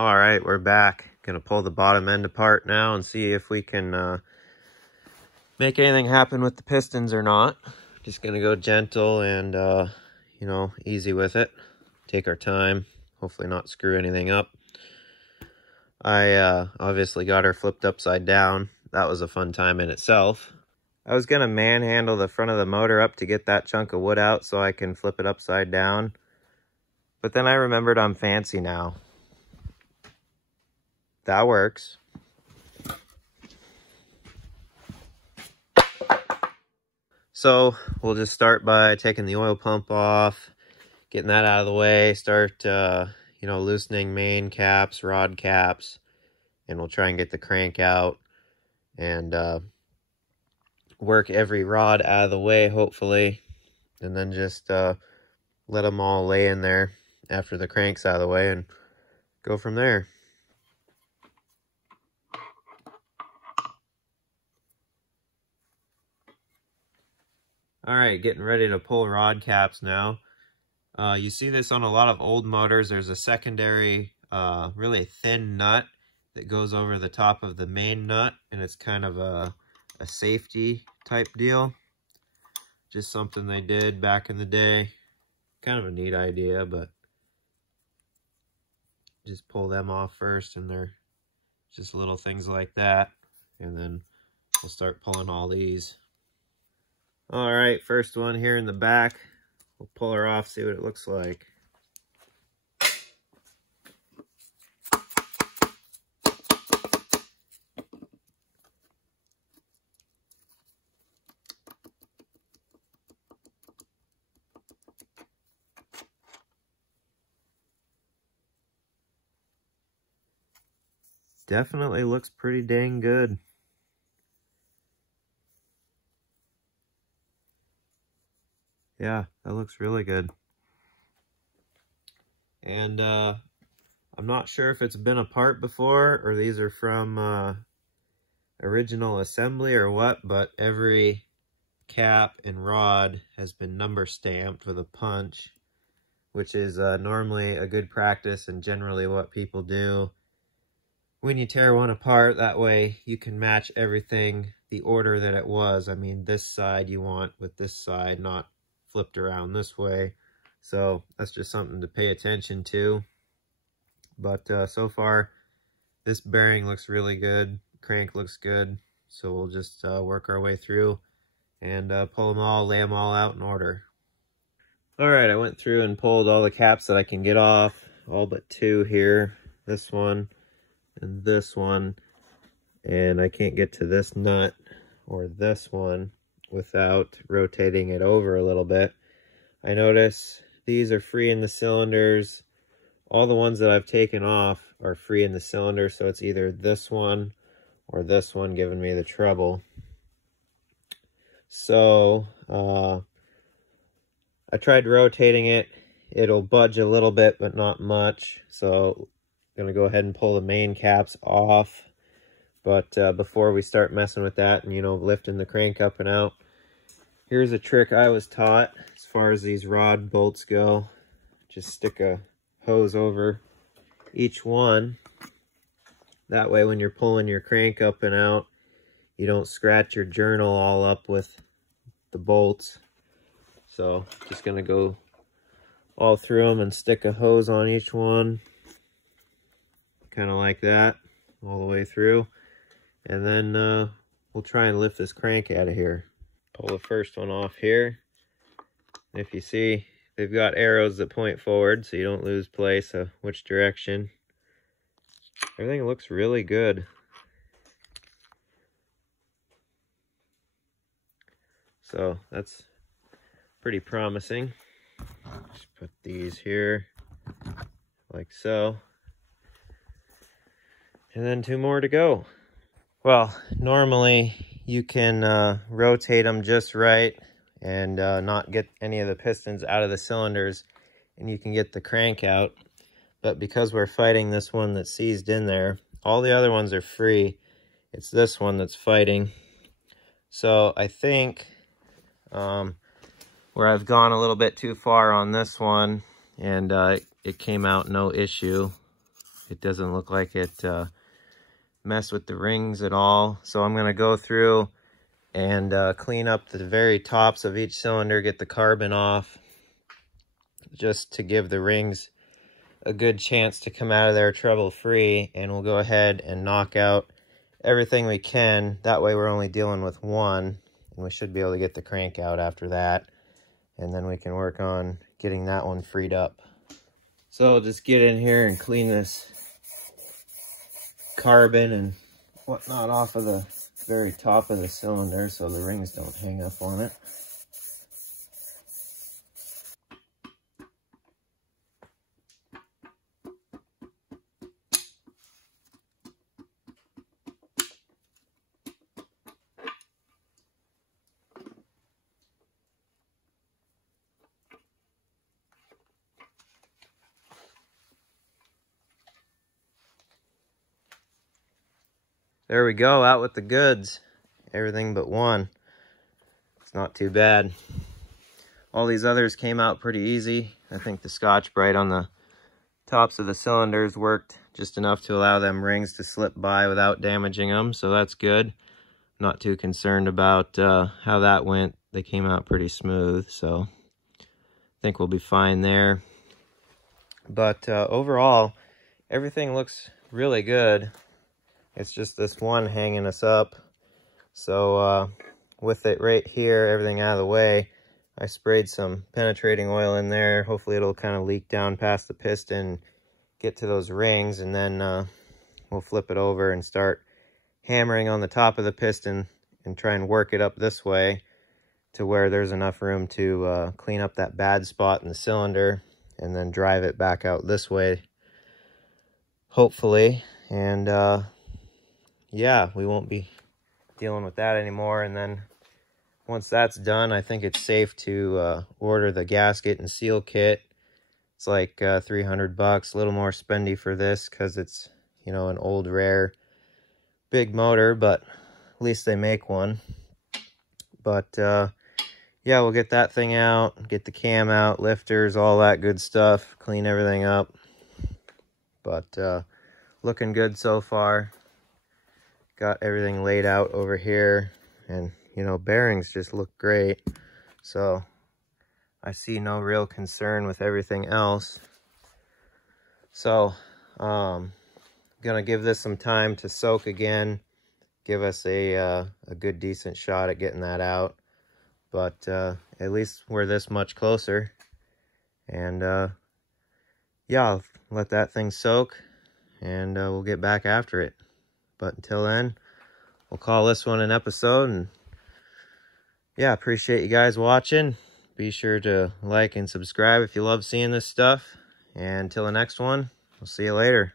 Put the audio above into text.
All right, we're back. Gonna pull the bottom end apart now and see if we can make anything happen with the pistons or not. Just gonna go gentle and you know, easy with it. Take our time, hopefully not screw anything up. I obviously got her flipped upside down. That was a fun time in itself. I was gonna manhandle the front of the motor up to get that chunk of wood out so I can flip it upside down. But then I remembered I'm fancy now. That works. So we'll just start by taking the oil pump off, getting that out of the way, start you know, loosening main caps, rod caps, and we'll try and get the crank out and work every rod out of the way, hopefully, and then just let them all lay in there after the crank's out of the way and go from there. All right, getting ready to pull rod caps now. You see this on a lot of old motors. There's a secondary, really thin nut that goes over the top of the main nut, and it's kind of a safety type deal. Just something they did back in the day. Kind of a neat idea, but just pull them off first, and they're just little things like that. And then we'll start pulling all these. All right, first one here in the back. We'll pull her off, see what it looks like. Definitely looks pretty dang good. Yeah, that looks really good. And I'm not sure if it's been apart before or these are from original assembly or what, but every cap and rod has been number stamped with a punch, which is normally a good practice and generally what people do when you tear one apart. That way you can match everything the order that it was. I mean, this side you want with this side, not flipped around this way. So that's just something to pay attention to. But so far this bearing looks really good, crank looks good, so we'll just work our way through and pull them all, lay them all out in order. All right, I went through and pulled all the caps that I can get off, all but two here, this one and this one, and I can't get to this nut or this one without rotating it over a little bit. I notice these are free in the cylinders. All the ones that I've taken off are free in the cylinder, so it's either this one or this one giving me the trouble. So I tried rotating it. It'll budge a little bit, but not much. So I'm gonna go ahead and pull the main caps off. But before we start messing with that and, you know, lifting the crank up and out, here's a trick I was taught as far as these rod bolts go. Just stick a hose over each one. That way when you're pulling your crank up and out, you don't scratch your journal all up with the bolts. So just gonna go all through them and stick a hose on each one. Kind of like that, all the way through. And then we'll try and lift this crank out of here. Pull the first one off here. If you see, they've got arrows that point forward so you don't lose place of which direction. Everything looks really good. So that's pretty promising. Just put these here like so. And then two more to go. Well, normally you can rotate them just right and not get any of the pistons out of the cylinders, and you can get the crank out. But because we're fighting this one that's seized in there, all the other ones are free. It's this one that's fighting. So I think where I've gone a little bit too far on this one, and it came out no issue. It doesn't look like it messed with the rings at all. So I'm going to go through and clean up the very tops of each cylinder, get the carbon off, just to give the rings a good chance to come out of there trouble-free. And we'll go ahead and knock out everything we can. That way we're only dealing with one, and we should be able to get the crank out after that. And then we can work on getting that one freed up. So I'll just get in here and clean this carbon and whatnot off of the very top of the cylinder so the rings don't hang up on it. There we go, out with the goods. Everything but one. It's not too bad. All these others came out pretty easy. I think the Scotch-Brite on the tops of the cylinders worked just enough to allow them rings to slip by without damaging them, so that's good. Not too concerned about how that went. They came out pretty smooth, so I think we'll be fine there. But overall, everything looks really good. It's just this one hanging us up. So with it right here, everything out of the way, I sprayed some penetrating oil in there. Hopefully it'll kind of leak down past the piston, get to those rings, and then we'll flip it over and start hammering on the top of the piston and try and work it up this way to where there's enough room to clean up that bad spot in the cylinder and then drive it back out this way, hopefully. And yeah, we won't be dealing with that anymore. And then once that's done, I think it's safe to order the gasket and seal kit. It's like $300, a little more spendy for this because it's, you know, an old rare big motor, but at least they make one. But yeah, we'll get that thing out, get the cam out, lifters, all that good stuff, clean everything up. But looking good so far. Got everything laid out over here, and you know, bearings just look great, so I see no real concern with everything else. So gonna give this some time to soak again, give us a good decent shot at getting that out. But at least we're this much closer, and yeah, I'll let that thing soak and we'll get back after it. But until then, we'll call this one an episode. And yeah, appreciate you guys watching. Be sure to like and subscribe if you love seeing this stuff. And until the next one, we'll see you later.